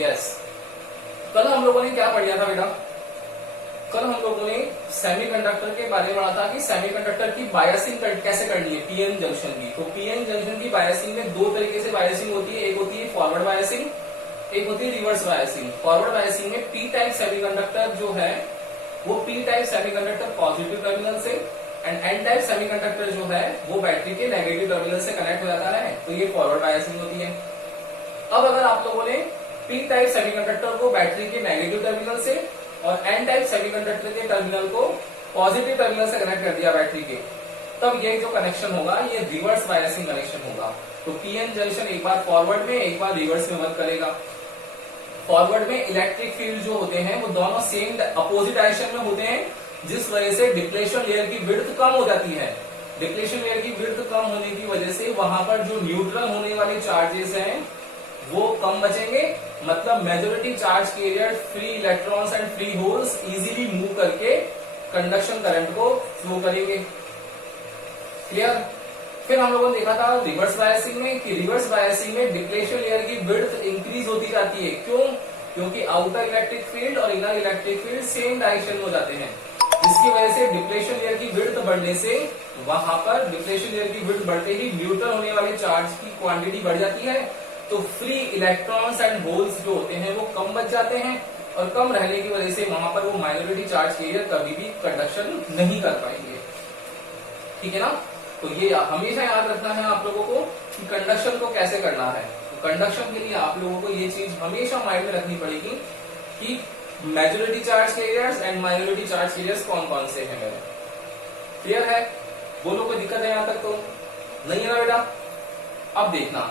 Yes. कल हम लोगों ने क्या पढ़ लिया था बेटा? कल हम लोगों ने सेमीकंडक्टर के बारे में पढ़ा था कि सेमीकंडक्टर की बायसिंग कैसे करनी है पीएन जंक्शन की। तो पीएन जंक्शन की बायसिंग में दो तरीके से बायसिंग होती है, एक होती है फॉरवर्ड बायसिंग, एक होती है रिवर्स बायसिंग। फॉरवर्ड बायसिंग में पी टाइप सेमीकंडक्टर जो है वो P type semiconductor positive terminal से एंड एन टाइप सेमीकंडक्टर जो है वो बैटरी के नेगेटिव टर्मिनल से कनेक्ट हो जाता है। तो ये फॉरवर्ड बायसिंग होती है। अब अगर आप लोगों ने पी टाइप सेमीकंडक्टर को बैटरी के नेगेटिव टर्मिनल से और एन टाइप सेमीकंडक्टर के टर्मिनल को पॉजिटिव टर्मिनल से कनेक्ट कर दिया बैटरी के, तब ये जो कनेक्शन होगा ये रिवर्स बायसिंग कनेक्शन होगा। तो पीएन जंक्शन एक बार फॉरवर्ड में एक बार रिवर्स में वर्क करेगा। फॉरवर्ड में इलेक्ट्रिक फील्ड जो होते हैं वो दोनों सेम अपोजिट डायरेक्शन में होते हैं, जिस वजह से डिप्लेशन लेयर की विड्थ कम हो जाती है। डिप्लेशन लेयर की विड्थ कम होने की वजह से वहां पर जो न्यूट्रल होने वाले चार्जेस हैं वो कम बचेंगे, मतलब majority charge carrier free electrons and free holes easily move करके कंडक्शन करंट को फ्लो करेंगे। क्लियर? फिर हम लोगों ने देखा था रिवर्स बायसिंग में कि रिवर्स बायसिंग में डिप्लेशन लेयर की विड्थ इंक्रीज होती जाती है। क्यों? क्योंकि आउटर इलेक्ट्रिक फील्ड और inner electric field same direction में हो जाते हैं, जिसकी वजह से डिप्लेशन लेयर की विड्थ बढ़ने से वहां पर डिप्लेशन लेयर की विड्थ बढ़ते ही न्यूट्रल होने वाले चार्ज की क्वांटिटी बढ़ जाती है। तो फ्री इलेक्ट्रॉन्स एंड होल्स जो होते हैं वो कम बच जाते हैं और कम रहने की वजह से वहां पर वो माइनॉरिटी चार्ज कैरियर कभी भी कंडक्शन नहीं कर पाएंगे। ठीक है ना? तो ये हमेशा याद रखना है आप लोगों को कि कंडक्शन को कैसे करना है। तो कंडक्शन के लिए आप लोगों को ये चीज हमेशा माइंड में रखनी पड़ेगी कि majority charge carriers and minority charge carriers कौन कौन से हैं मेरे। क्लियर है? बोलो, कोई दिक्कत है यहां तक? तो नहीं है ना बेटा? अब देखना,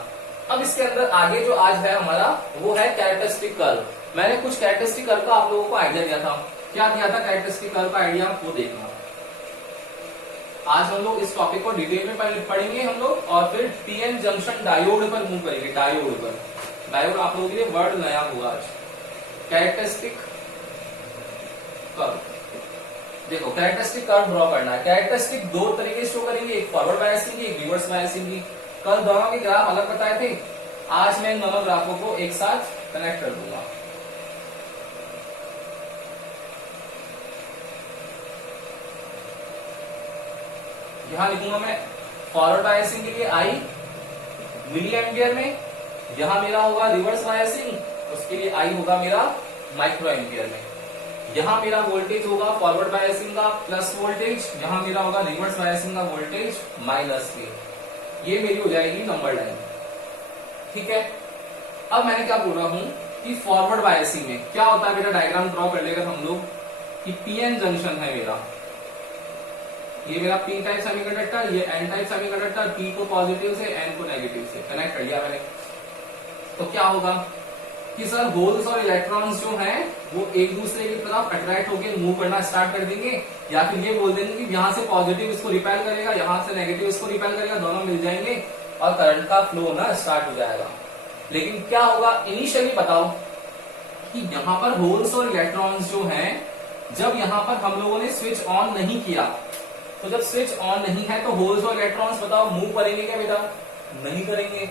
अब इसके अंदर आगे जो आज है हमारा वो है कैरेक्टरिस्टिक कर्व। मैंने कुछ कैरेक्टरिस्टिक कर्व का आप लोगों को आइडिया दिया था। क्या दिया था कैरेक्टरिस्टिक कर्व का आइडिया? वो देखना। आज हम लोग इस टॉपिक को डिटेल में पढ़ेंगे हम लोग और फिर पीएन जंक्शन डायोड पर मूव करेंगे। डायोड पर, डायोड आप लोगों के लिए वर्ड नया होगा आज। कैरेक्टरिस्टिक कर्व, देखो कैरेक्टरिस्टिक कर्व ड्रॉ करना है। कैरेक्टरिस्टिक दो तरीके से शो करेंगे, एक फॉरवर्ड बायसिंग की, एक रिवर्स बायसिंग की। कल दोनों के ग्राफ अलग बताए थे, आज मैं इन दोनों ग्राफों को एक साथ कनेक्ट कर दूंगा। यहां लिखूंगा मैं फॉरवर्ड बायसिंग के लिए आई मिली एम्पियर में, यहां मेरा होगा रिवर्स बायसिंग, उसके लिए आई होगा मेरा माइक्रो एम्पियर में। यहां मेरा वोल्टेज होगा फॉरवर्ड बायसिंग का प्लस वोल्टेज, यहां मेरा होगा रिवर्स बायसिंग का वोल्टेज माइनस के। ये मेरी हो जाएगी नंबर लाइन। ठीक है? अब मैंने क्या बोल रहा हूं कि फॉरवर्ड बायसिंग में क्या होता है बेटा, डायग्राम ड्रॉ कर लेकर हम लोग कि पीएन जंक्शन है मेरा, ये मेरा पी टाइप सेमीकंडक्टर, ये एन टाइप सेमीकंडक्टर, पी को पॉजिटिव से एन को नेगेटिव से कनेक्ट कर लिया मैंने। तो क्या होगा कि सर होल्स और इलेक्ट्रॉन्स जो हैं वो एक दूसरे की तरफ अट्रैक्ट होकर मूव करना स्टार्ट कर देंगे, या फिर ये बोल देंगे कि यहाँ से पॉजिटिव इसको रिपेल करेगा, यहाँ से नेगेटिव इसको रिपेल करेगा, दोनों मिल जाएंगे और करंट का फ्लो होना स्टार्ट हो जाएगा। लेकिन क्या होगा इनिशियली, बताओ कि यहाँ पर होल्स और इलेक्ट्रॉन्स जो हैं, जब यहाँ पर हम लोगों ने स्विच ऑन नहीं किया, तो जब स्विच ऑन नहीं है तो होल्स और इलेक्ट्रॉन्स बताओ मूव करेंगे क्या बेटा? नहीं करेंगे।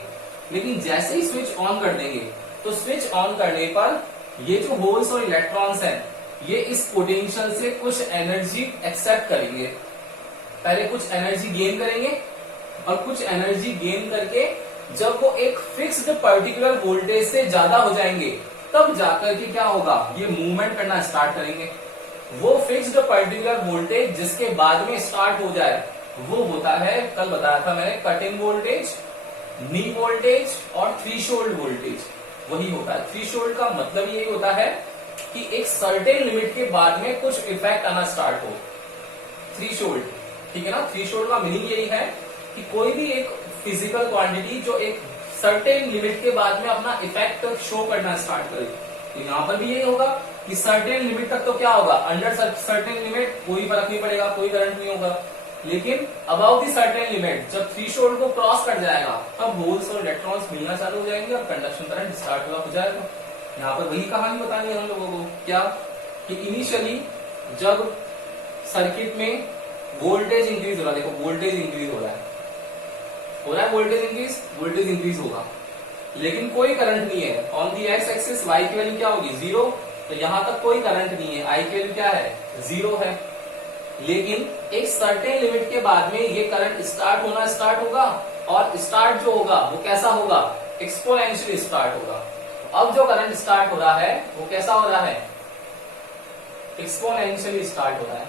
लेकिन जैसे ही स्विच ऑन कर देंगे तो स्विच ऑन करने पर ये जो होल्स और इलेक्ट्रॉन्स हैं ये इस पोटेंशियल से कुछ एनर्जी एक्सेप्ट करेंगे। पहले कुछ एनर्जी गेन करेंगे और कुछ एनर्जी गेन करके जब वो एक फिक्स्ड पर्टिकुलर वोल्टेज से ज्यादा हो जाएंगे तब जाकर के क्या होगा, ये मूवमेंट करना स्टार्ट करेंगे। वो फिक्स्ड पर्टिकुलर वोल्टेज जिसके बाद में स्टार्ट हो जाए वो होता है, कल बताया था मैंने, कटिंग वोल्टेज, नी वोल्टेज और थ्रीशोल्ड वोल्टेज। वही होता है थ्रीशोल्ड का मतलब यही होता है कि एक सर्टेन लिमिट के बाद में कुछ इफेक्ट आना स्टार्ट हो। थ्रीशोल्ड, ठीक है ना? थ्रीशोल्ड का मीनिंग यही है कि कोई भी एक फिजिकल क्वांटिटी जो एक सर्टेन लिमिट के बाद में अपना इफेक्ट शो करना स्टार्ट करे। तो यहाँ पर भी यही होगा कि सर्टेन लिमिट तक तो क्या होगा, अंडर सर्टेन लिमिट कोई फर्क नहीं पड़ेगा, कोई करंट नहीं होगा। लेकिन अबाउट दी सर्टेन लिमिट जब थ्रीशोल्ड को क्रॉस कर जाएगा तब होल्स और इलेक्ट्रॉन्स मिलना चालू हो जाएंगे और कंडक्शन करंट स्टार्ट हो जाएगा। यहाँ पर वही कहानी बतानी है हम लोगों को, क्या कि इनिशियली जब सर्किट में वोल्टेज इंक्रीज हो रहा है, देखो वोल्टेज इंक्रीज हो रहा है, वोल्टेज इंक्रीज होगा। लेकिन कोई करंट नहीं है। On the x axis y की वैल्यू क्या होगी 0, तो यहां तक कोई करंट नहीं है, I की वैल्यू क्या है 0 है। लेकिन एक सर्टेन लिमिट के बाद में ये करंट स्टार्ट होगा, और स्टार्ट जो होगा वो कैसा होगा, एक्सपोनेंशियली स्टार्ट होगा। अब जो करंट स्टार्ट हो रहा है वो कैसा हो रहा है, एक्सपोनेंशियली स्टार्ट हो रहा है,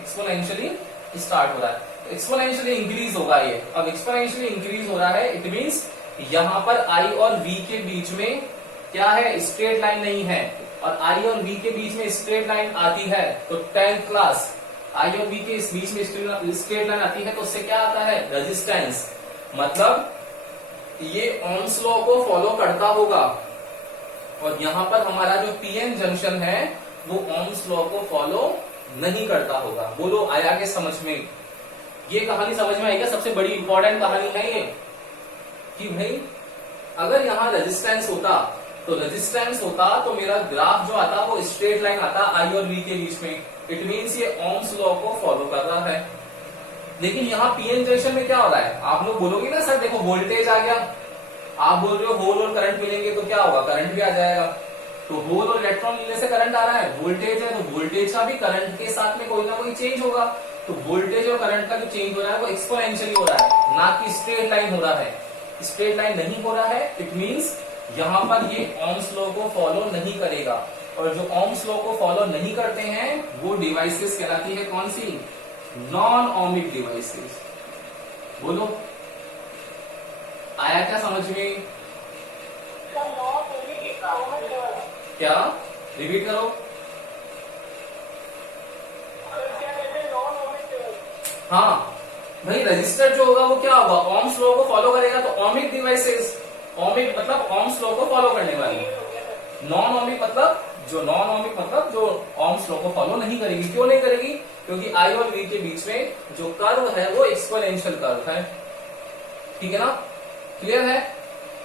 एक्सपोनेंशियली स्टार्ट हो रहा है, एक्सपोनेंशियली इंक्रीज होगा ये। अब एक्सपोनेंशियली इंक्रीज हो रहा है, इट मींस यहां पर I और V के बीच में क्या है, स्ट्रेट लाइन नहीं है। और I और V के बीच में स्ट्रेट लाइन आती है तो 10th क्लास I और V के इस बीच में स्ट्रेट लाइन आती है तो उससे क्या आता है, रेजिस्टेंस। मतलब ये ओम्स लॉ को फॉलो करता होगा, और यहां पर हमारा जो पीएन जंक्शन है वो ओम्स लॉ को फॉलो नहीं करता होगा। बोलो आया के समझ में, ये कहानी समझ में आएगा। सबसे बड़ी इंपॉर्टेंट कहानी है ये कि भाई अगर यहां रेजिस्टेंस होता तो मेरा ग्राफ जो आता वो स्ट्रेट लाइन आता I और V के बीच में, इट मींस ये ओम्स लॉ को फॉलो कर रहा है। लेकिन यहाँ पीएन जंक्शन में क्या हो रहा है, आप लोग बोलोगे ना सर देखो वोल्टेज आ गया, आप बोल रहे हो होल और करंट मिलेंगे तो क्या होगा, करंट भी आ जाएगा। तो होल और इलेक्ट्रॉन मिलने से करंट आ रहा है, वोल्टेज है तो वोल्टेज का भी करंट के साथ में कोई ना कोई चेंज होगा। तो वोल्टेज और करंट का जो चेंज हो रहा है वो एक्सपोनेंशियली हो रहा है, ना कि स्ट्रेट लाइन हो रहा है। स्ट्रेट लाइन नहीं हो रहा है, इट मींस यहां पर ये ओम्स लॉ को फॉलो नहीं करेगा। और जो ओम्स लॉ को फॉलो नहीं करते हैं वो डिवाइसेस कहलाती है कौन सी, नॉन ओमिक डिवाइसेस। बोलो आया क्या समझ में, क्या रिपीट करो, हाँ भाई रजिस्टर जो होगा वो क्या होगा, ओम्स लॉ को फॉलो करेगा। तो ओमिक डिवाइसेस, ओमिक मतलब ओम्स लॉ को फॉलो करने वाली, नॉन ओमिक मतलब जो ओम्स लॉ को फॉलो नहीं करेगी। क्यों नहीं करेगी, क्योंकि I और V के बीच में जो कर्व है वो एक्सपोनेंशियल कर्व है। ठीक है ना, क्लियर है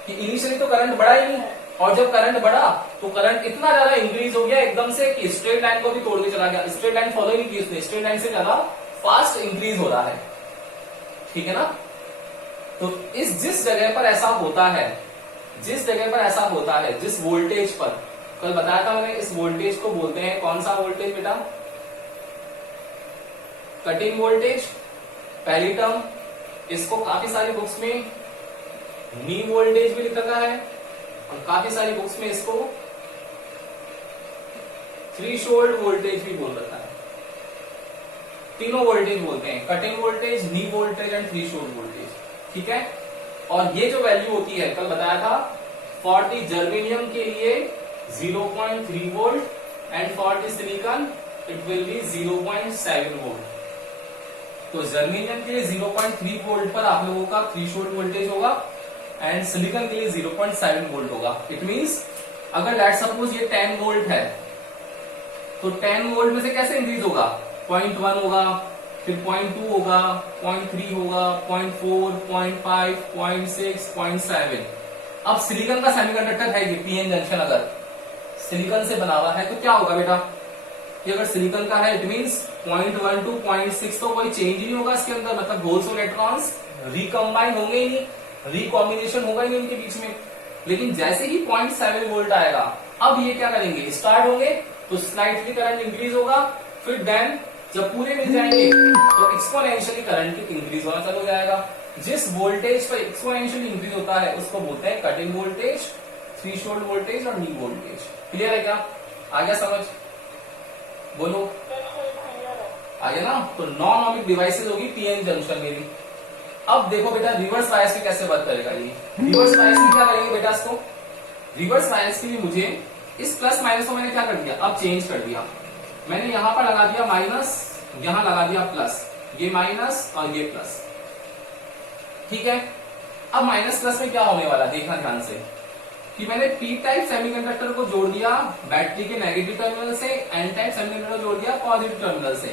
कि इनिशियली तो करंट बढ़ा ही नहीं, और जब करंट बढ़ा तो करंट इतना ज्यादा इंक्रीज हो गया एकदम से कि स्ट्रेट लाइन को भी तोड़ के चला गया। स्ट्रेट लाइन फॉलो ही नहीं की उसने, स्ट्रेट लाइन से ज्यादा फास्ट इंक्रीज हो रहा है। ठीक है ना, तो जिस जगह पर ऐसा होता है, जिस वोल्टेज पर, कल बताया था मैंने, इस वोल्टेज को बोलते हैं कौन सा वोल्टेज बेटा, कटिंग वोल्टेज, पहली टर्म। इसको काफी सारी बुक्स में नी वोल्टेज भी लिख रखा है, और काफी सारी बुक्स में इसको थ्रेशोल्ड वोल्टेज भी बोल रखा है। तीनों वोल्टेज बोलते हैं, cutting voltage, knee voltage and threshold voltage. ठीक है, और ये जो वैल्यू होती है कल बताया था, फॉर द जर्मेनियम के लिए 0.3 volt and for the silicon it will be 0.7 volt. तो जर्मेनियम के लिए 0.3 वोल्ट पर आप लोगों का थ्रेशोल्ड वोल्टेज होगा, एंड सिलिकॉन के लिए 0.7 वोल्ट होगा। इट मींस अगर लेट सपोज ये 10 वोल्ट है तो 10 वोल्ट में से कैसे इंक्रीज होगा, 0.1 होगा, फिर 0.2 होगा, 0.3 होगा, 0.4, 0.5, 0.6, 0.7। अब सिलिकॉन का सेमीकंडक्टर है ये पीएन जंक्शन, अगर सिलिकॉन से बना हुआ है तो क्या होगा बेटा, कि अगर सिलिकॉन का है इट मींस 0.1 to 0.6 तो कोई चेंज ही नहीं होगा इसके अंदर, मतलब होल्स और इलेक्ट्रॉन्स रिकम्बाइन होंगे ही नहीं, रिकॉम्बिनेशन होगा ही नहीं उनके बीच में। लेकिन जैसे ही 0.7 वोल्ट आएगा, अब ये क्या करेंगे, स्टार्ट होंगे तो स्लाइटली करंट इंक्रीज होगा, फिर देन जब पूरे मिल जाएंगे तो एक्सपोनेंशियली करंट इंक्रीज होना चालू हो जाएगा। जिस वोल्टेज पर एक्सपोनेंशियली इंक्रीज होता है उसको बोलते हैं कटिंग वोल्टेज, थ्रेशोल्ड वोल्टेज और नी वोल्टेज। क्लियर है क्या, आ गया समझ, बोलो आ गया ना। तो नॉन ओमिक डिवाइसेस होगी पीएन जंक्शन मेरी। अब देखो बेटा रिवर्स बायस में कैसे वर्क करेगा ये, रिवर्स बायस में क्या करेंगे बेटा, इसको रिवर्स बायस के लिए मुझे इस प्लस माइनस को मैंने क्या कर दिया, अब चेंज कर दिया। मैंने यहां पर लगा दिया माइनस, यहां लगा दिया प्लस, ये माइनस और ये प्लस। ठीक है, अब माइनस प्लस में क्या होने वाला, देखना ध्यान से, कि मैंने पी टाइप सेमीकंडक्टर को जोड़ दिया बैटरी के नेगेटिव टर्मिनल से, एन टाइप सेमीकंडक्टर जोड़ दिया पॉजिटिव टर्मिनल से।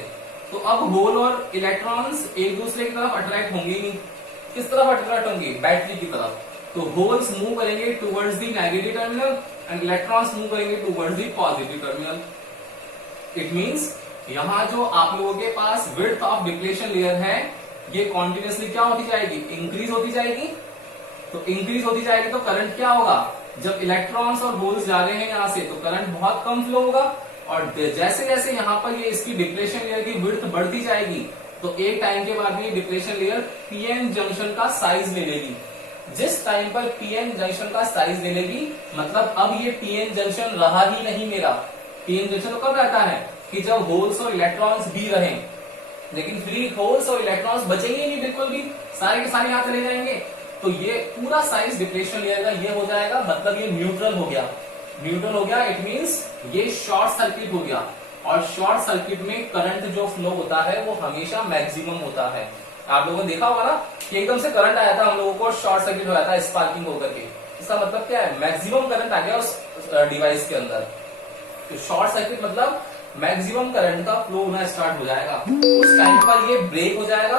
तो अब होल और इलेक्ट्रॉन्स एक दूसरे की तरफ अट्रैक्ट होंगे नहीं, किस तरफ अट्रैक्ट होंगे, बैटरी की तरफ। तो होल्स मूव करेंगे towards the negative terminal and electrons move करेंगे towards the positive terminal. It means यहां जो आप लोगों के पास विड्थ ऑफ डिप्लेशन लेयर है ये कॉन्टिन्यूसली क्या होती जाएगी, इंक्रीज होती जाएगी। तो इंक्रीज होती जाएगी तो करंट क्या होगा, जब इलेक्ट्रॉन्स और होल्स जा रहे हैं यहां से तो करंट बहुत कम फ्लो होगा, और जैसे जैसे यहाँ पर ये इसकी डिप्लेशन लेयर की विड्थ बढ़ती जाएगी तो एक टाइम के बाद में ये डिप्लेशन लेयर पीएन जंक्शन का साइज ले लेगी। जिस टाइम पर पीएन जंक्शन का साइज ले लेगी मतलब अब ये पीएन जंक्शन रहा ही नहीं मेरा। पीएन जंक्शन तो कब रहता है कि जब होल्स और इलेक्ट्रॉन्स भी रहें, लेकिन फ्री होल्स और इलेक्ट्रॉन्स बचेंगे नहीं बिल्कुल भी, सारे के सारे यहां चले जाएंगे, तो ये पूरा साइज डिप्लेशन लेयर का ये हो जाएगा, मतलब ये न्यूट्रल हो गया। न्यूट्रल हो गया इट मींस ये शॉर्ट सर्किट हो गया, और शॉर्ट सर्किट में करंट जो फ्लो होता है वो हमेशा मैक्सिमम होता है। आप लोगों ने देखा होगा ना कि एकदम से करंट आया था हम लोगों को, शॉर्ट सर्किट हो जाता है स्पार्किंग होकर के, इसका मतलब क्या है, मैक्सिमम करंट आ गया उस डिवाइस के अंदर। तो शॉर्ट सर्किट मतलब मैक्सिमम करंट का फ्लो होना स्टार्ट हो जाएगा, उस टाइम पर ये ब्रेक हो जाएगा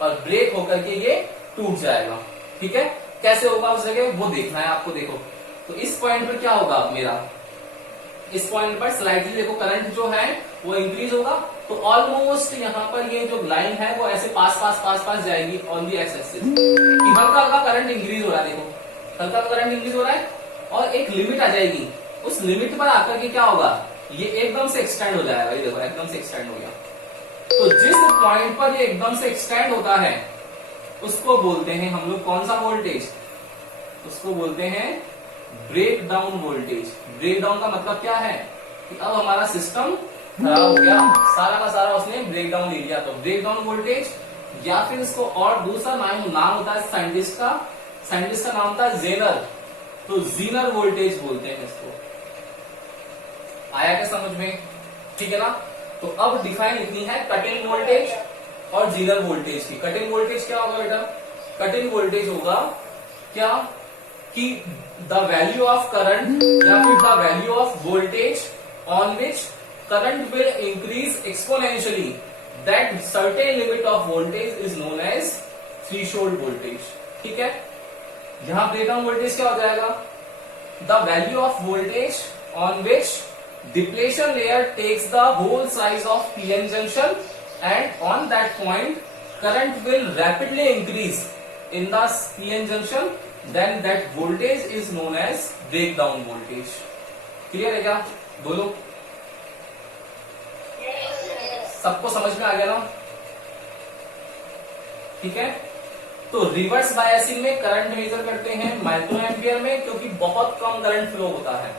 और ब्रेक होकर के ये टूट जाएगा। ठीक है, कैसे होगा उस जगह वो देखना है आपको। देखो तो इस पॉइंट पर क्या होगा मेरा, इस पॉइंट पर स्लाइडली देखो करंट जो है वो इंक्रीज होगा, तो ऑलमोस्ट यहाँ पर ये जो लाइन है वो ऐसे पास पास पास पास जाएगी ऑन दी एक्स एक्सिस। हल्का हल्का करंट इंक्रीज हो रहा है, देखो हल्का करंट इंक्रीज हो रहा है, और एक लिमिट आ जाएगी, उस लिमिट पर आकर के क्या होगा, ये एकदम से एक्सटेंड हो जाएगा। ये देखो एकदम से एक्सटेंड हो गया। तो जिस पॉइंट पर ये एकदम से एक्सटेंड होता है उसको बोलते हैं हम लोग कौन सा वोल्टेज, उसको बोलते हैं break down voltage. Break down का मतलब क्या है कि अब हमारा सिस्टम खराब हो गया, सारा का सारा उसने ब्रेक डाउन ले लिया, तो ब्रेक डाउन वोल्टेज, या फिर इसको और दूसरा नाम होता है साइंटिस्ट का नाम था जेनर, तो जीनर वोल्टेज बोलते हैं इसको। आया क्या समझ में, ठीक है ना। तो अब डिफाइन इतनी है कट इन वोल्टेज और जीनर वोल्टेज की। कट इन वोल्टेज क्या होगा बेटा, कट इन वोल्टेज होगा क्या कि द वैल्यू ऑफ करंट या फिर the value of voltage on which current will increase exponentially, that certain limit of voltage is known as threshold voltage. ठीक है, यहां ब्रेकडाउन वोल्टेज क्या हो जाएगा, the value of voltage on which depletion layer takes the whole size of PN junction, and on that point current will rapidly increase in the PN junction, then that voltage is known as breakdown voltage। Clear है क्या, बोलो सबको समझ में आ गया ना। ठीक है, तो रिवर्स बायसिंग में करंट मेजर करते हैं माइक्रो एम्पियर में, क्योंकि बहुत कम करंट फ्लो होता है,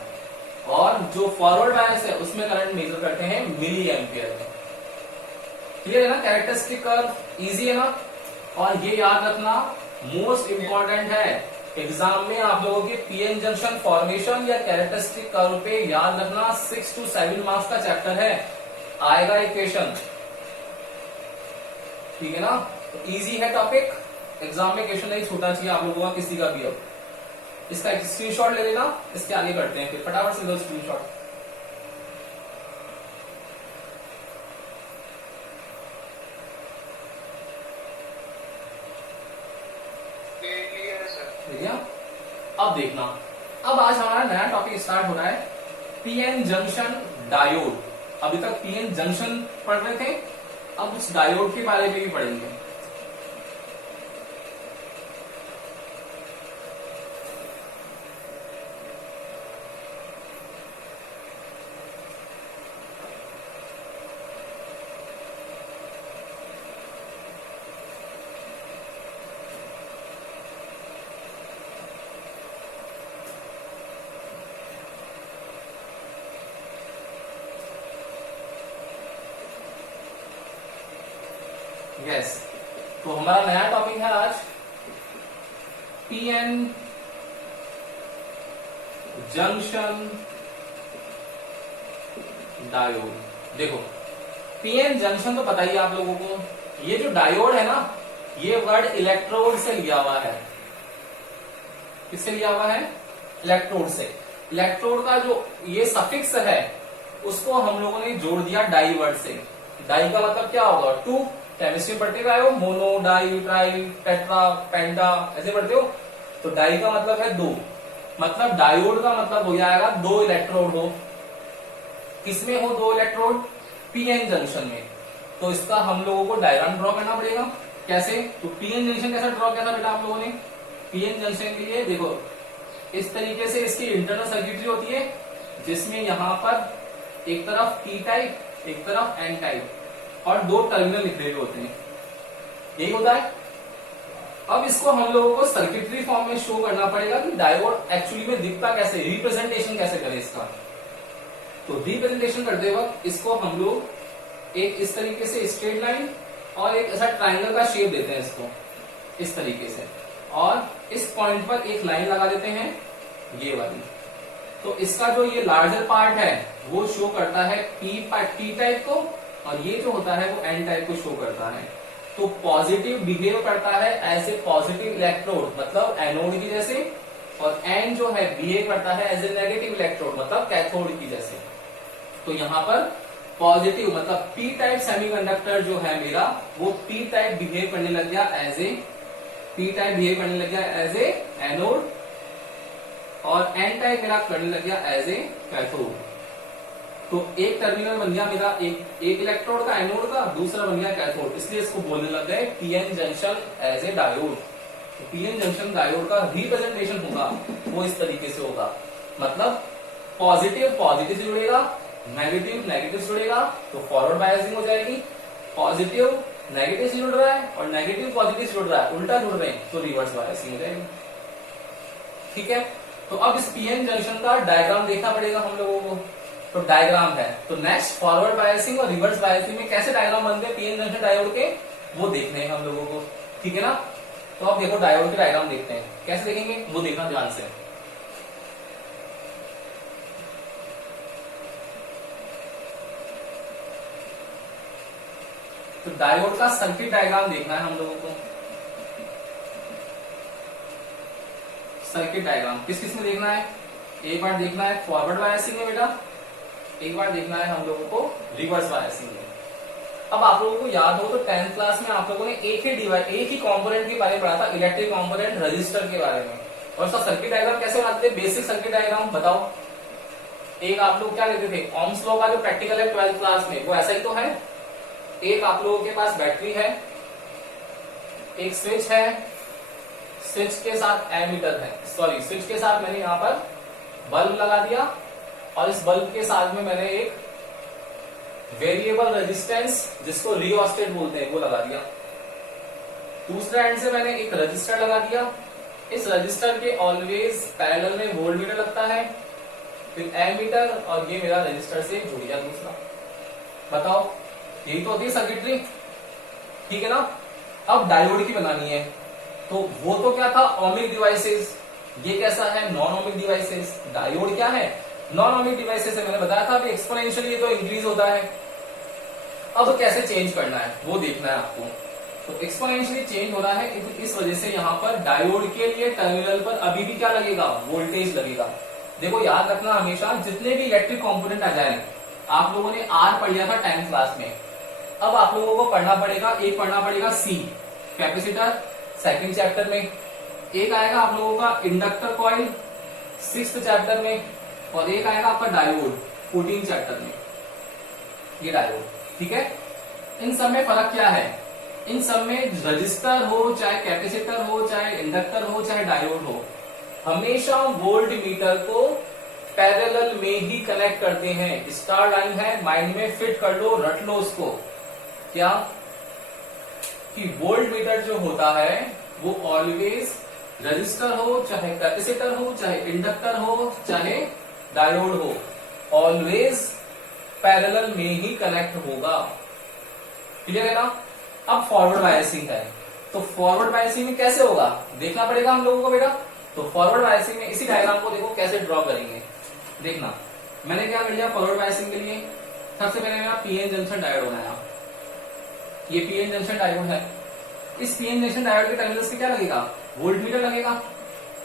और जो फॉरवर्ड बायस है उसमें करंट मेजर करते हैं मिली एम्पियर में। क्लियर है ना, कैरेक्टरिस्टिक कर्व इजी है ना, और ये याद रखना मोस्ट इंपॉर्टेंट है एग्जाम में आप लोगों के पीएन जंक्शन फॉर्मेशन या कैरेक्टरिस्टिक कर्व पे याद रखना 6 to 7 मार्क्स का चैप्टर है, आएगा इक्वेशन। ठीक है ना, तो इजी है टॉपिक, एग्जाम में क्वेश्चन नहीं छूटना चाहिए आप लोगों का किसी का भी। अब इसका एक स्क्रीनशॉट ले लेना, इसके आगे करते हैं फिर फटाफट से दो स्क्रीनशॉट। अब देखना, अब आज हमारा नया टॉपिक स्टार्ट हो रहा है पीएन जंक्शन डायोड। अभी तक पीएन जंक्शन पढ़ रहे थे, अब उस डायोड के बारे में भी पढ़ेंगे। यस, तो हमारा नया टॉपिक है आज पीएन जंक्शन डायोड। देखो पीएन जंक्शन तो पता ही है आप लोगों को, ये जो डायोड है ना ये वर्ड इलेक्ट्रोड से लिया हुआ है। किससे लिया हुआ है, इलेक्ट्रोड से। इलेक्ट्रोड का जो ये सफिक्स है उसको हम लोगों ने जोड़ दिया डाई वर्ड से। डाई का मतलब क्या होगा, टू, केमिस्ट्री पढ़ते हुए आए हो, मोनो, डाई, ट्राई, टेट्रा, पेंटा, ऐसे पढ़ते हो। तो डाई का मतलब है दो, मतलब डायोड का मतलब हो जाएगा दो इलेक्ट्रोड हो। किसमें हो दो इलेक्ट्रोड, पीएन जंक्शन में। तो इसका हम लोगों को डायग्राम ड्रॉ करना पड़ेगा। कैसे, तो पीएन जंक्शन कैसा ड्रॉ किया था बेटा आप लोगों ने, पीएन जंक्शन के लिए देखो इस तरीके से इसकी इंटरनल सर्किटरी होती है, जिसमें यहां पर एक तरफ पी टाइप एक तरफ एन टाइप और दो टर्मिनल निकले हुए होते हैं, यही होता है। अब इसको हम लोगों को सर्किटरी फॉर्म में शो करना पड़ेगा कि डायोड एक्चुअली में दिखता कैसे, रिप्रेजेंटेशन कैसे करें इसका। तो रिप्रेजेंटेशन करते वक्त इसको हम लोग एक इस तरीके से स्ट्रेट लाइन और एक ऐसा ट्राइंगल का शेप देते हैं इसको इस तरीके से, और इस पॉइंट पर एक लाइन लगा देते हैं ये वाली। तो इसका जो ये लार्जर पार्ट है वो शो करता है पी टाइप को, और ये जो होता है वो एन टाइप को शो करता है। तो पॉजिटिव बिहेव करता है एज ए पॉजिटिव इलेक्ट्रोड, मतलब एनोड की जैसे, और एन जो है बिहेव करता है एज ए नेगेटिव इलेक्ट्रोड, मतलब कैथोड की जैसे। तो यहाँ पर पॉजिटिव मतलब पी टाइप सेमीकंडक्टर जो है मेरा, वो पी टाइप बिहेव करने लग गया एज ए एनोड, और एन टाइप मेरा करने लग गया एज ए कैथोड। तो एक टर्मिनल बन गया मेरा एक इलेक्ट्रोड का एनोड का, दूसरा बन गया कैथोड, इसलिए इसको बोलने लग गए PN junction as a diode. तो पीएन जंक्शन डायोड का रिप्रेजेंटेशन होगा वो इस तरीके से होगा, मतलब पॉजिटिव से जुड़ेगा, नेगेटिव से जुड़ेगा, तो फॉरवर्ड बायसिंग हो जाएगी। पॉजिटिव नेगेटिव से जुड़ रहा है और नेगेटिव पॉजिटिव से जुड़ रहा है, उल्टा जुड़ रहे हैं, तो रिवर्स बायसिंग हो जाएगी। ठीक है, तो अब इस पीएन जंक्शन का डायग्राम देखना पड़ेगा हम लोगों को। तो डायग्राम है, तो नेक्स्ट फॉरवर्ड बायसिंग और रिवर्स बायसिंग में कैसे डायग्राम बनते हैं पीएन जंक्शन डायोड के, वो देखने हैं हम लोगों को। ठीक है ना, तो अब देखो डायोड के डायग्राम देखते हैं, कैसे देखेंगे वो देखना ध्यान से। तो डायोड का सर्किट डायग्राम देखना है हम लोगों को। सर्किट डायग्राम किस किस में देखना है, एक बार देखना है फॉरवर्ड बायसिंग में बेटा, एक बार देखना है हम लोगों को रिवर्स बायसिंग में। अब आप लोगों को याद हो तो 10th क्लास में आप लोगों ने एक ही कंपोनेंट के बारे में पढ़ा था, इलेक्ट्रिक कंपोनेंट रजिस्टर के बारे में, और उसका सर्किट डायग्राम कैसे बनाते थे, बेसिक सर्किट डायग्राम बताओ। एक आप लोग क्या लेते थे, ओम्स लॉ का जो प्रैक्टिकल है 12th क्लास में, वो ऐसा ही तो है। एक आप लोगों के पास बैटरी है, एक स्विच है, स्विच के साथ एमीटर है, सॉरी स्विच के साथ मैंने यहां पर बल्ब लगा दिया, और इस बल्ब के साथ में मैंने एक वेरिएबल रेजिस्टेंस जिसको रियोस्टेट बोलते हैं वो लगा दिया। दूसरे एंड से मैंने एक रजिस्टर लगा दिया, इस रजिस्टर के ऑलवेज पैरेलल में वोल्टमीटर लगता है, फिर एमीटर, और ये मेरा रजिस्टर से जुड़ गया दूसरा। बताओ, यही तो होती है सर्किटरी। ठीक है ना, अब डायोड की बनानी है, तो वो तो क्या था ओमिक डिवाइसेस, ये कैसा है नॉन ओमिक डिवाइसेस। डायोड क्या है, नॉन ओमिक डिवाइसेस है, मैंने बताया था अभी एक्सपोनेंशियली तो इंक्रीज होता है। अब कैसे चेंज करना है वो देखना है आपको। तो एक्सपोनेंशियली चेंज हो रहा है, इस वजह से यहाँ पर डायोड के लिए टर्मिनल पर अभी भी क्या लगेगा, वोल्टेज लगेगा। देखो याद रखना हमेशा, जितने भी इलेक्ट्रिक कंपोनेंट आ जाए, आप लोगों ने आर पढ़ लिया था 10th क्लास में, अब आप लोगों को पढ़ना पड़ेगा, एक पढ़ना पड़ेगा सी कैपेसिटर सेकंड चैप्टर में, एक आएगा आप लोगों का इंडक्टर कॉइल 6th चैप्टर में, और एक आएगा आपका डायोड 14th चैप्टर में। ये डायोड, ठीक है। इन सब में फर्क क्या है, इन सब में रजिस्टर हो चाहे कैपेसिटर हो चाहे इंडक्टर हो चाहे डायोड हो, हमेशा वोल्ट मीटर को पैरेलल में ही कनेक्ट करते हैं। स्टार लाइन है, माइंड में फिट कर लो, रट लो उसको, क्या कि वोल्ट मीटर जो होता है वो ऑलवेज रजिस्टर हो चाहे कैपेसिटर हो चाहे इंडक्टर हो चाहे डायोड हो, ऑलवेज पैरेलल में ही कनेक्ट होगा। क्लियर है ना। अब फॉरवर्ड बायसिंग है, तो फॉरवर्ड बायसिंग में कैसे होगा देखना पड़ेगा हम लोगों को बेटा। तो फॉरवर्ड बायसिंग में इसी डायग्राम को देखो कैसे ड्रॉ करेंगे। देखना मैंने क्या कर लिया फॉरवर्ड बायसिंग के लिए, सबसे पहले मेरा पीएन जंक्शन डायोड बनाया। ये पीएन जंक्शन डायोड है, इस पीएन जंक्शन डायोड के टर्मिनल्स पे क्या लगेगा, वोल्ट मीटर लगेगा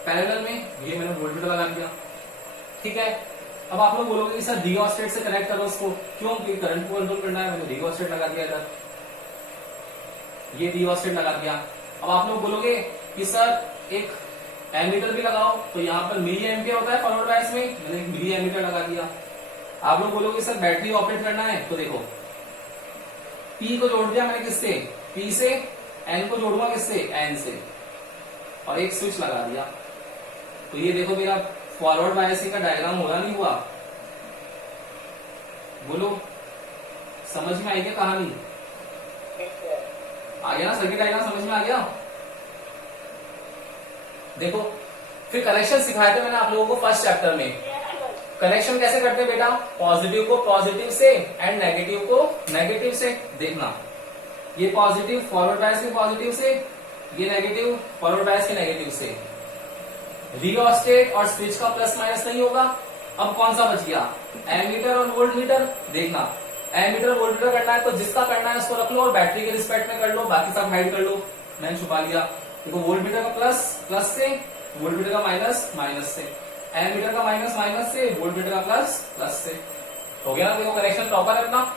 पैरेलल में, ये मैंने वोल्ट मीटर लगा दिया। ठीक है, अब आप लोग बोलोगे कि सर रियोस्टेट से कनेक्ट करो उसको, क्यों, करंट को कंट्रोल करना है, मैंने रियोस्टेट लगा दिया इधर, ये रियोस्टेट लगा दिया। अब आप लोग बोलोगे कि सर एक एमीटर भी लगाओ, तो यहाँ पर मिली एम्पियर होता है फॉरवर्ड बायस में, मैंने एक मिली एमीटर लगा दिया। आप लोग बोलोगे सर बैटरी ऑपरेट करना है, तो देखो पी को जोड़ दिया मैंने किससे, पी से, एन को जोड़ूंगा किससे, एन से। और एक स्विच लगा दिया। तो ये देखो मेरा फॉरवर्ड बायसिंग का डायग्राम होगा नहीं हुआ? बोलो, समझ में आई क्या कहानी? आ गया ना? सर्किट डायग्राम समझ में आ गया? देखो, फिर कनेक्शन सिखाए थे मैंने आप लोगों को फर्स्ट चैप्टर में। कनेक्शन कैसे करते हैं बेटा? पॉजिटिव को पॉजिटिव से एंड नेगेटिव को नेगेटिव से। देखना, ये पॉजिटिव फॉरवर्ड बायस के पॉजिटिव से, ये नेगेटिव फॉरवर्ड बायस के नेगेटिव से। रियोस्टेट और स्विच का प्लस माइनस नहीं होगा। अब कौन सा बच गया? एमीटर और वोल्ट मीटर। देखना, एमीटर वोल्ट मीटर करना है तो जिसका करना है उसको रख लो और बैटरी के रिस्पेक्ट में कर लो, बाकी सब हाइड कर लो। मैंने छुपा लिया। देखो, वोल्ट मीटर का प्लस प्लस से, वोल्ट मीटर का माइनस माइनस से, एमीटर का माइनस माइनस से, वोल्ट मीटर का प्लस प्लस से। हो गया ना? देखो, कनेक्शन प्रॉपर है अपना।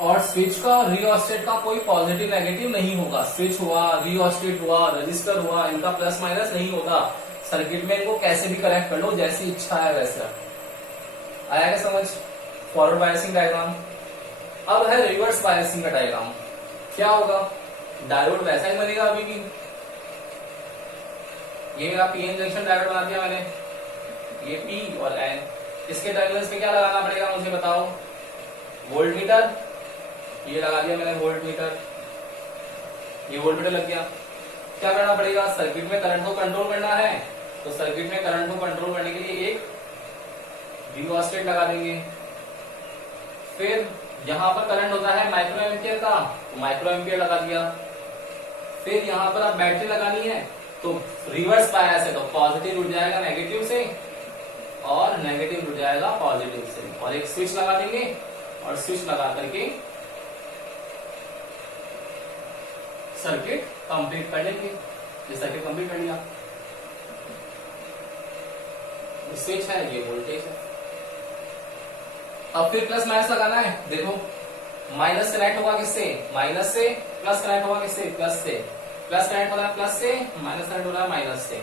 और स्विच का और रियोस्टेट का कोई पॉजिटिव नेगेटिव नहीं होगा। स्विच हुआ, रियोस्टेट हुआ, रजिस्टर हुआ, इनका प्लस माइनस नहीं होगा। सर्किट में इनको कैसे भी कनेक्ट कर लो, जैसी इच्छा है वैसे। आया क्या समझ? Forward biasing diagram. अब है रिवर्स बायसिंग का डायग्राम। क्या होगा? डायोड वैसा ही बनेगा अभी भी। ये मेरा पीएन जंक्शन डायोड बना दिया मैंने, ये पी और एन। इसके टर्मिनल्स पे क्या लगाना पड़ेगा मुझे बताओ? Volt meter. ये लगा दिया मैंने वोल्ट मीटर, ये वोल्ट मीटर लग गया। क्या करना पड़ेगा? सर्किट में करंट को कंट्रोल करना है, तो सर्किट में करंट को कंट्रोल करने के लिए एक रियोस्टेट लगा देंगे। फिर यहां पर करंट होता है माइक्रो एम्पियर का, तो माइक्रो एम्पियर लगा दिया। फिर यहां पर अब बैटरी लगानी है, तो रिवर्स बायस है तो पॉजिटिव जुड़ जाएगा नेगेटिव से और नेगेटिव जुड़ जाएगा पॉजिटिव से। और एक स्विच लगा देंगे और स्विच लगा करके सर्किट कंप्लीट कर लेंगे। ये सर्किट कंप्लीट कर लिया। स्विच है, ये वोल्टेज है। अब फिर प्लस माइनस लगाना है। देखो, माइनस कनेक्ट होगा किससे? माइनस से। प्लस कनेक्ट होगा किससे? प्लस से। प्लस कनेक्ट हो रहा है प्लस से, माइनस कनेक्ट हो रहा है माइनस से।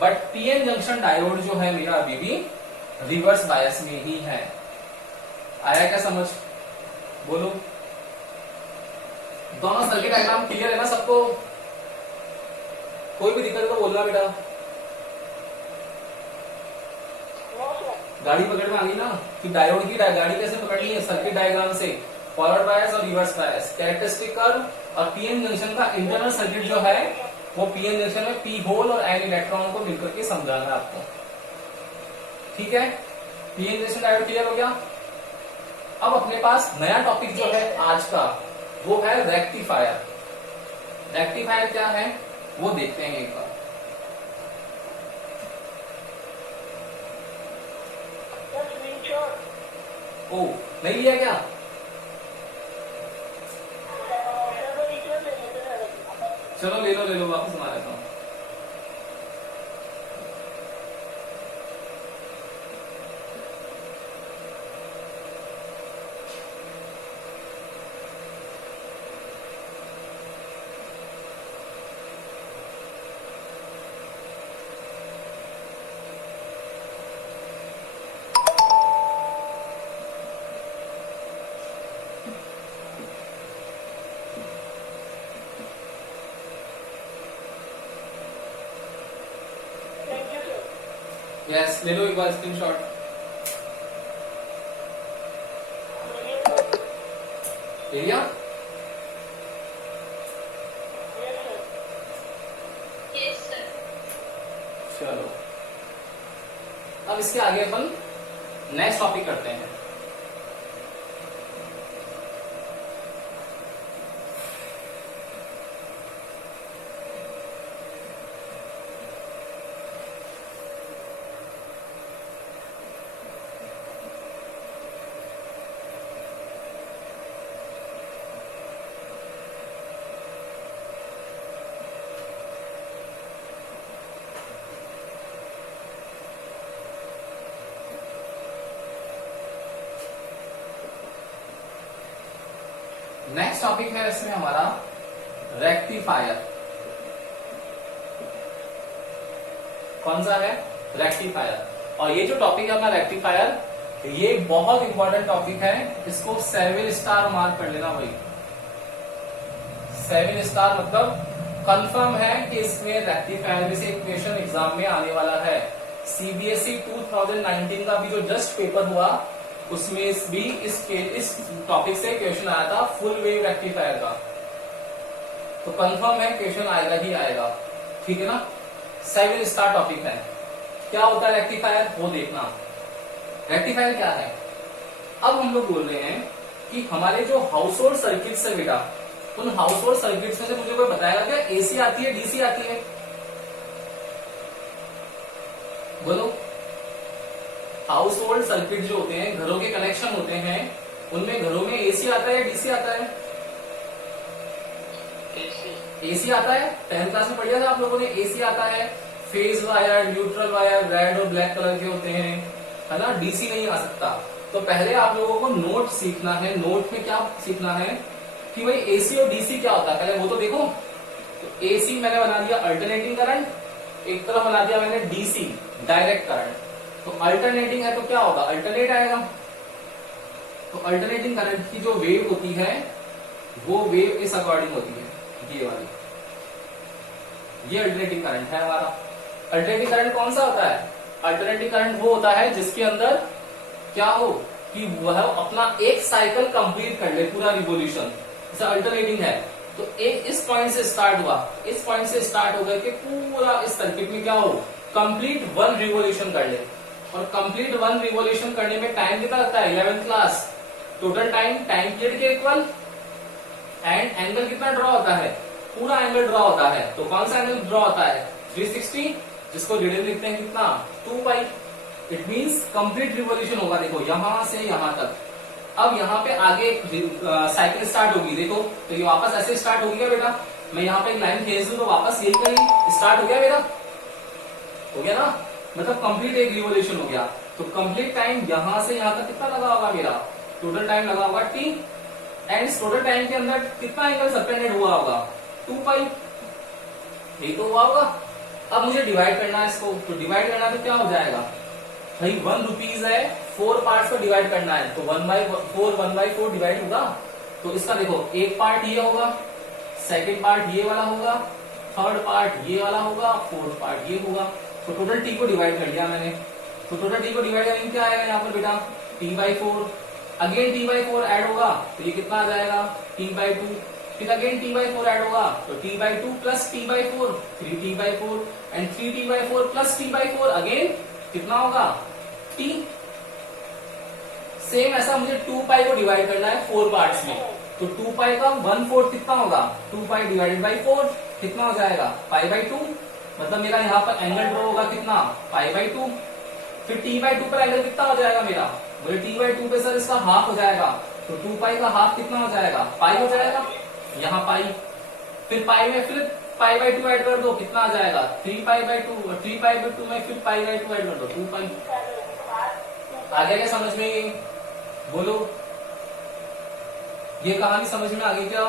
बट पीएन जंक्शन डायोड जो है मेरा अभी भी रिवर्स बायस में ही है। आया क्या समझ? बोलो, दोनों सर्किट डायग्राम क्लियर है ना सबको? कोई भी दिक्कत तो बोलना बेटा। गाड़ी पकड़ में आ गई ना कि डायोड की गाड़ी कैसे पकड़नी है? सर्किट डायग्राम से। फॉरवर्ड बायस और रिवर्स बायस, कैरेक्टरिस्टिक कर्व और पीएन जंक्शन का इंटरनल सर्किट जो है वो पीएन जंक्शन में पी होल और एन इलेक्ट्रॉन को मिलकर के समझाना है आपको। ठीक है? पीएन जंक्शन डायोड क्लियर हो गया। अब अपने पास नया टॉपिक जो है आज का वो है रेक्टिफायर। रेक्टिफायर क्या है वो देखते हैं एक बार। ओ, नहीं लिया क्या? चलो ले लो वापस बना लेता हूं। यस, ले लो एक बार स्क्रीनशॉट। ले लिया? चलो, अब इसके आगे अपन नेक्स्ट टॉपिक करते हैं। नेक्स्ट टॉपिक है इसमें हमारा रेक्टिफायर। कौन सा है? रेक्टिफायर। और ये जो टॉपिक है अपना रेक्टिफायर, ये बहुत इंपॉर्टेंट टॉपिक है। इसको 7 स्टार मार्क कर लेना भाई। 7 स्टार मतलब कंफर्म है कि इसमें रेक्टिफायर में से एक क्वेश्चन एग्जाम में आने वाला है। सीबीएसई 2019 का भी जो जस्ट पेपर हुआ उसमें भी इस टॉपिक से क्वेश्चन आया था, फुल वेव रेक्टिफायर का। तो कंफर्म है क्वेश्चन आएगा ही आएगा, ठीक है ना। 7 स्टार टॉपिक है। क्या होता है रेक्टिफायर, वो देखना। रेक्टिफायर क्या है, अब हम लोग बोल रहे हैं कि हमारे जो हाउस होल्ड सर्किट्स है बेटा, उन हाउस होल्ड सर्किट्स में से मुझे कोई बताएगा क्या एसी आती है डीसी आती है? बोलो। हाउस होल्ड सर्किट जो होते हैं, घरों के कनेक्शन होते हैं, उनमें घरों में एसी आता है डीसी आता है? एसी आता है। 10th क्लास में पढ़िया था आप लोगों ने, एसी आता है। Phase wire, neutral wire red और ब्लैक कलर के होते हैं, है ना। डीसी नहीं आ सकता। तो पहले आप लोगों को नोट सीखना है। नोट में क्या सीखना है कि भाई एसी और डीसी क्या होता है, पहले वो तो देखो। तो एसी मैंने बना दिया अल्टरनेटिंग करंट, एक तरफ बना दिया मैंने डीसी डायरेक्ट करंट। तो अल्टरनेटिंग है तो क्या होगा, अल्टरनेट आएगा। तो अल्टरनेटिंग करंट की जो वेव होती है वो वेव इस अकॉर्डिंग होती है, ये वाली। ये अल्टरनेटिंग करंट है हमारा। अल्टरनेटिंग करंट कौन सा होता है? अल्टरनेटिंग करंट वो होता है जिसके अंदर क्या हो कि वह अपना एक साइकिल कंप्लीट कर ले, पूरा रिवोल्यूशन। जैसे अल्टरनेटिंग है तो एक इस पॉइंट से स्टार्ट हुआ, इस पॉइंट से स्टार्ट होकर के पूरा इस सर्किट में क्या हो, कंप्लीट 1 रिवोल्यूशन कर ले। और कंप्लीट 1 रिवोल्यूशन करने में टाइम कितना लगता है? 11th class. Total time period के इक्वल। एंड एंगल कितना ड्रॉ होता है? पूरा एंगल ड्रॉ होता है। तो कौन सा एंगल ड्रॉ होता है? 360, जिसको रीडिंग लिखते हैं कितना? 2 पाई। इट मीन्स कंप्लीट रिवोल्यूशन होगा। देखो यहां से यहां तक। अब यहाँ पे आगे साइकिल स्टार्ट होगी, देखो। तो ये वापस ऐसे स्टार्ट होगी क्या बेटा? मैं यहाँ पे एक लाइन खींच दूं तो वापस यही कहीं स्टार्ट हो गया मेरा, हो गया ना। मतलब कंप्लीट एक रिवोल्यूशन हो गया। तो कंप्लीट टाइम यहां से यहां तक कितना लगा होगा मेरा? टोटल टाइम लगा होगा टी। एंड इस टोटल टाइम के अंदर कितना एंगल सबटेंडेड हुआ होगा? 2 पाई। यही तो हुआ होगा। अब मुझे डिवाइड करना है इसको। तो डिवाइड करना तो क्या हो जाएगा भाई, 1 रुपीज है, 4 पार्ट्स को डिवाइड करना है। तो 1/4 डिवाइड होगा। तो इसका देखो, एक पार्ट ये होगा, सेकंड पार्ट ये वाला होगा, थर्ड पार्ट ये वाला होगा, फोर्थ पार्ट ये होगा। तो टोटल टी को डिवाइड कर दिया मैंने। तो टोटल टी को डिवाइड करने में क्या आएगा यहाँ पर बेटा? t/4। अगेन t/4 ऐड होगा तो ये कितना आ जाएगा? t/2। फिर अगेन t/4 ऐड होगा तो t/2 plus t/4, 3t/4। And 3t/4 plus t/4 again कितना होगा? t। सेम ऐसा मुझे 2 पाई को डिवाइड करना है 4 पार्ट्स में। तो 2 पाई का 1/4 कितना होगा? 2 पाई डिवाइडेड बाई 4 कितना हो जाएगा? π/2। मतलब मेरा यहाँ पर एंगल ड्रॉ होगा कितना? π/2। फिर t/2 पर एंगल कितना हो जाएगा मेरा? बोले t/2 पे सर इसका हाफ हो जाएगा। तो 2 पाई का हाफ कितना हो जाएगा? पाई हो जाएगा। यहाँ पाई। फिर पाई में फिर π/2 ऐड कर दो, कितना आ जाएगा? 3π/2। और 3π/2 में फिर π/2 ऐड कर दो, 2 पाई। आ गया क्या समझ में? ये बोलो, ये कहानी समझ में आ गई क्या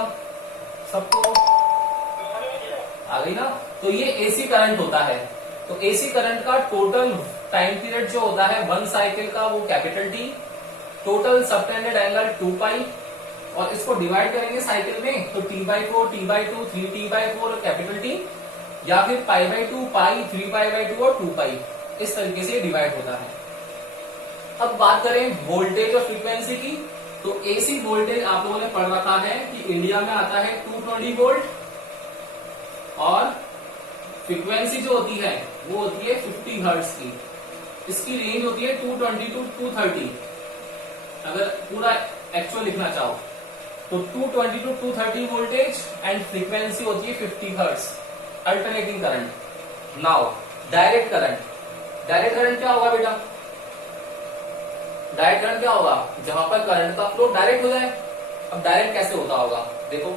सबको? आ गई ना। तो ये एसी करंट होता है। तो एसी करंट का टोटल टाइम पीरियड जो होता है 1 साइकिल का, वो capital T. Total subtended angle 2 पाई। और इसको डिवाइड करेंगे साइकिल में तो t/4, t/2, 3t/4 capital T, या फिर π/2 पाई, 3π/2 और 2 पाई। इस तरीके से डिवाइड होता है। अब बात करें वोल्टेज और फ्रीक्वेंसी की। तो एसी वोल्टेज आप लोगों ने पढ़ रखा है कि इंडिया में आता है 220 वोल्ट। और फ्रीक्वेंसी जो होती है वो होती है 50 हर्ट्ज की। इसकी रेंज होती है 220 टू 230। अगर पूरा एक्चुअल लिखना चाहो तो 220 टू 230 वोल्टेज एंड फ्रीक्वेंसी होती है 50 hertz. Alternating current. Now direct current. Direct current क्या होगा बेटा? डायरेक्ट करंट क्या होगा? जहां पर करंट का फ्लो डायरेक्ट हो जाए। अब डायरेक्ट कैसे होता होगा देखो।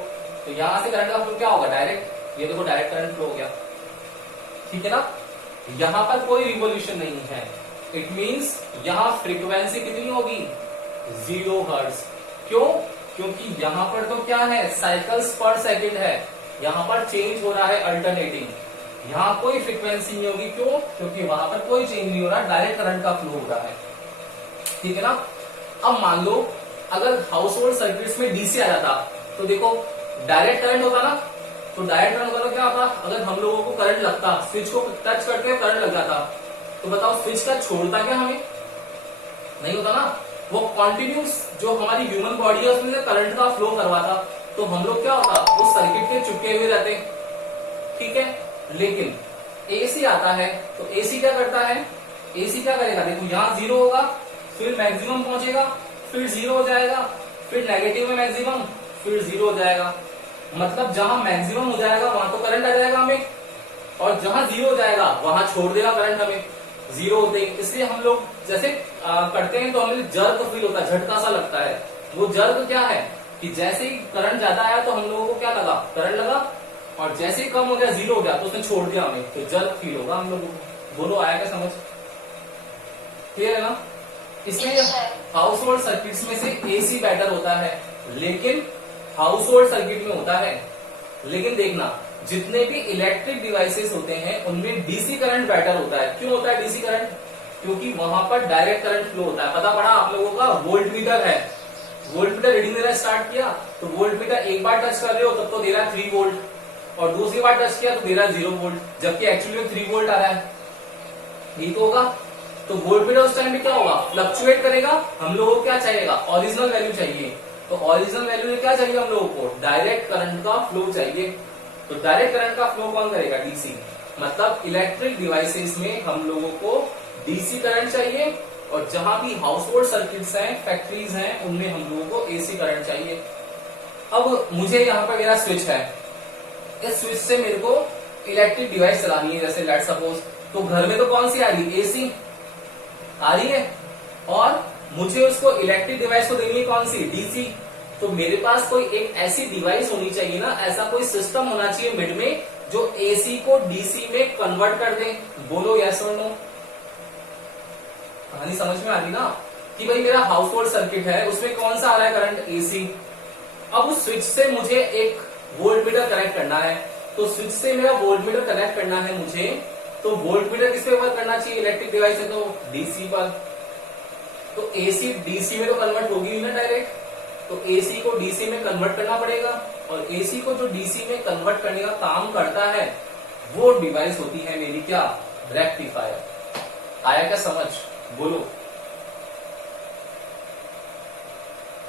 तो यहां से करंट का फ्लो क्या होगा? डायरेक्ट। ये देखो डायरेक्ट करंट फ्लो हो गया, ठीक है ना। यहां पर कोई रिवोल्यूशन नहीं है। इट मींस यहां फ्रीक्वेंसी कितनी होगी? 0 हर्ट्ज। क्यों? क्योंकि यहां पर तो क्या है? साइकिल्स पर सेकंड है। यहां पर चेंज हो रहा है अल्टरनेटिंग। यहां कोई फ्रीक्वेंसी नहीं होगी। क्यों? क्योंकि वहां पर कोई चेंज नहीं हो रहा, डायरेक्ट करंट का फ्लो हो रहा है, ठीक है ना। अब मान लो अगर हाउस होल्ड सर्किट्स में डीसी आ जाता तो देखो डायरेक्ट करंट होता ना, तो डायरेक्ट करंट मतलब क्या होता, अगर हम लोगों को करंट लगता, स्विच को टच करके करंट लग जाता, तो बताओ स्विच का छोड़ता क्या हमें, नहीं होता ना, वो कॉन्टिन्यूस जो हमारी ह्यूमन बॉडी है उसमें से करंट का फ्लो करवाता, तो हम लोग क्या होता, उस सर्किट के चिपके हुए रहते, ठीक है। लेकिन एसी आता है, तो एसी क्या करता है, एसी क्या करेगा, देखो यहां जीरो होगा, फिर मैक्सिमम पहुंचेगा, फिर जीरो हो जाएगा, फिर नेगेटिव में मैक्सिमम, फिर जीरो हो जाएगा। मतलब जहां मैक्सिमम हो जाएगा वहां तो करंट आ जाएगा हमें, और जहां जीरो हो जाएगा वहां छोड़ देगा करंट हमें जीरो होते ही। इसलिए हम लोग जैसे करते हैं तो हमें जर्क फील होता है, झटका सा लगता है। वो जर्क क्या है कि जैसे ही करंट ज्यादा आया तो हम लोगों को क्या लगा, करंट लगा, और जैसे ही कम हो गया, जीरो हो गया, तो उसने छोड़ दिया हमें, तो जर्क फील होगा हम लोगों को। बोलो आया क्या समझ, क्लियर है ना। इसलिए हाउस होल्ड सर्किट्स में से एसी बेटर होता है, लेकिन हाउस होल्ड सर्किट में होता है, लेकिन देखना जितने भी इलेक्ट्रिक डिवाइसेस होते हैं उनमें डीसी करंट बेटर होता है। क्यों होता है डीसी करंट, क्योंकि वहां पर डायरेक्ट करंट फ्लो होता है। पता पड़ा आप लोगों का, वोल्ट मीटर है, वोल्ट मीटर रीडिंग देना स्टार्ट किया तो वोल्ट मीटर एक बार टच कर रहे हो तब तो दे रहा है 3 वोल्ट, और दूसरी बार टच किया तो दे रहा है 0 वोल्ट, जबकि एक्चुअली में 3 वोल्ट आ रहा है, यही तो होगा। तो वोल्ट मीटर उस टाइम पे क्या होगा, फ्लक्चुएट करेगा। हम लोगों को क्या चाहिएगा, ओरिजिनल वैल्यू चाहिए, तो ओरिजिनल वैल्यू में क्या चाहिए हम लोगों को, डायरेक्ट करंट का फ्लो चाहिए। तो डायरेक्ट करंट का फ्लो कौन करेगा, डीसी। मतलब इलेक्ट्रिक डिवाइसेस में हम लोगों को डीसी करंट चाहिए, और जहां भी हाउस होल्ड सर्किट्स हैं, फैक्ट्रीज हैं, उनमें हम लोगों को एसी करंट चाहिए। अब मुझे यहाँ पर मेरा स्विच है, इस स्विच से मेरे को इलेक्ट्रिक डिवाइस चलानी है, जैसे लेट सपोज, तो घर में तो कौन सी आ रही है, एसी आ रही है, और मुझे उसको इलेक्ट्रिक डिवाइस को देनी है कौन सी, डीसी। तो मेरे पास कोई एक ऐसी डिवाइस होनी चाहिए ना, ऐसा कोई सिस्टम होना चाहिए मिड में जो एसी को डीसी में कन्वर्ट कर दे। बोलो यस और नो। कहानी समझ में आ रही ना, कि भाई मेरा हाउस होल्ड सर्किट है, उसमें कौन सा आ रहा है करंट, एसी। अब उस स्विच से मुझे एक वोल्ट मीटर कनेक्ट करना है, तो स्विच से मेरा वोल्ट मीटर कनेक्ट करना है मुझे, तो वोल्ट मीटर किस पे वर्क करना चाहिए, इलेक्ट्रिक डिवाइस है तो डीसी पर। तो एसी डीसी में तो कन्वर्ट होगी ना डायरेक्ट, तो एसी को डीसी में कन्वर्ट करना पड़ेगा, और एसी को जो डीसी में कन्वर्ट करने का काम करता है वो डिवाइस होती है मेरी क्या, रेक्टिफायर। आया क्या समझ, बोलो।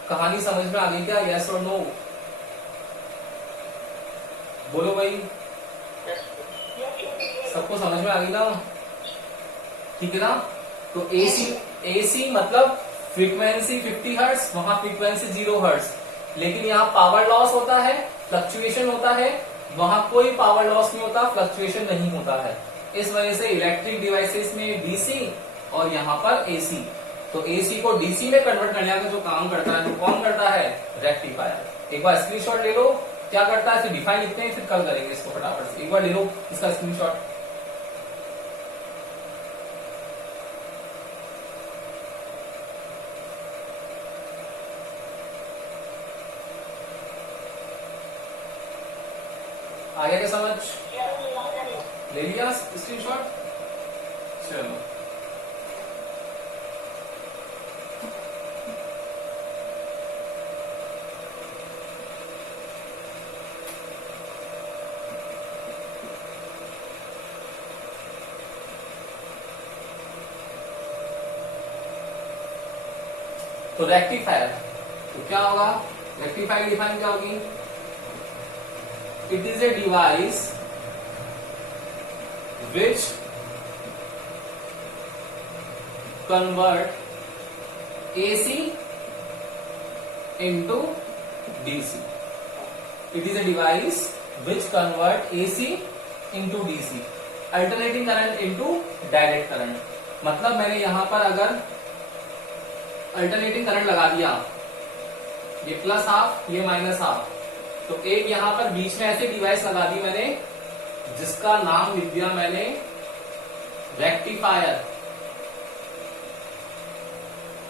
कहानी समझ में आ गई क्या, यस और नो, बोलो भाई। सबको समझ में आ गई ना, ठीक है ना। तो एसी मतलब फ्रीक्वेंसी 50 हर्ट्ज, वहां फ्रीक्वेंसी 0 हर्ट्ज, लेकिन यहाँ पावर लॉस होता है, फ्लक्चुएशन होता है, वहां कोई पावर लॉस नहीं होता, फ्लक्चुएशन नहीं होता है। इस वजह से इलेक्ट्रिक डिवाइसेस में डीसी और यहाँ पर एसी। तो एसी को डीसी में कन्वर्ट करने का जो काम करता है वो कौन करता है, रेक्टिफायर। एक बार स्क्रीनशॉट ले लो, क्या करता है, डिफाइन लिखते हैं, फिर कल करेंगे इसको फटाफट से। एक बार ले लो इसका स्क्रीनशॉट। आगे क्या समझ, ले लिया स्क्रीनशॉट, चलो। तो रेक्टिफायर तो क्या होगा, रेक्टिफायर डिफाइन क्या होगी, it is a device which convert AC into DC. It is a device which convert AC into DC, alternating current into direct current. मतलब मैंने यहां पर अगर अल्टरनेटिंग करंट लगा दिया, ये प्लस हाफ ये माइनस हाफ, तो एक यहां पर बीच में ऐसी डिवाइस लगा दी मैंने जिसका नाम लिख दिया मैंने रेक्टिफायर,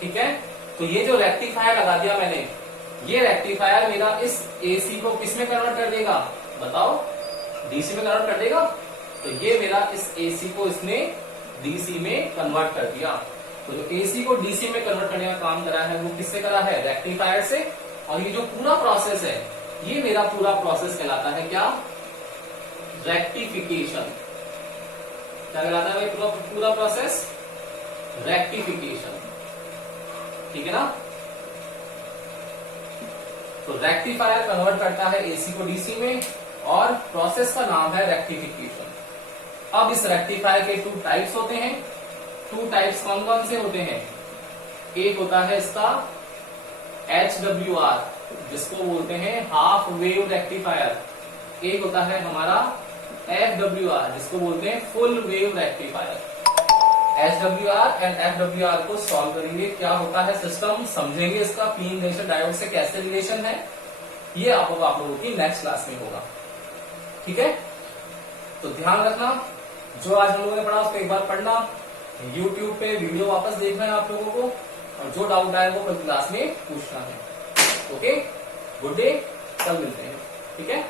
ठीक है। तो ये जो रेक्टिफायर लगा दिया मैंने, ये रेक्टिफायर मेरा इस एसी को किस में कन्वर्ट कर देगा, बताओ, डीसी में कन्वर्ट कर देगा। तो ये मेरा इस एसी को इसने डीसी में कन्वर्ट कर दिया। तो जो एसी को डीसी में कन्वर्ट करने का काम करा है वो किससे करा है, रेक्टिफायर से। और ये जो पूरा प्रोसेस है, ये मेरा पूरा प्रोसेस कहलाता है क्या, रेक्टिफिकेशन। क्या कहलाता है भाई पूरा प्रोसेस? रेक्टिफिकेशन। ठीक है ना? तो रेक्टिफायर कन्वर्ट करता है एसी को डीसी में और प्रोसेस का नाम है रेक्टिफिकेशन। अब इस रेक्टिफायर के 2 टाइप्स होते हैं। 2 टाइप्स कौन कौन से होते हैं? एक होता है इसका HWR जिसको बोलते हैं हाफ वेव रेक्टिफायर। एक होता है हमारा FWR जिसको बोलते हैं full wave rectifier. HWR and FWR को सॉल्व करेंगे, क्या होता है सिस्टम समझेंगे, इसका पीन जंक्शन डायोड से कैसे रिलेशन है, ये आप लोगों की नेक्स्ट क्लास में होगा। ठीक है, तो ध्यान रखना जो आज हम लोगों ने पढ़ा उसको एक बार पढ़ना, YouTube पे वीडियो वापस देखना है आप लोगों को, और जो डाउट आए वो कल क्लास में पूछना है। ओके, गुड डे, कल मिलते हैं। ठीक है।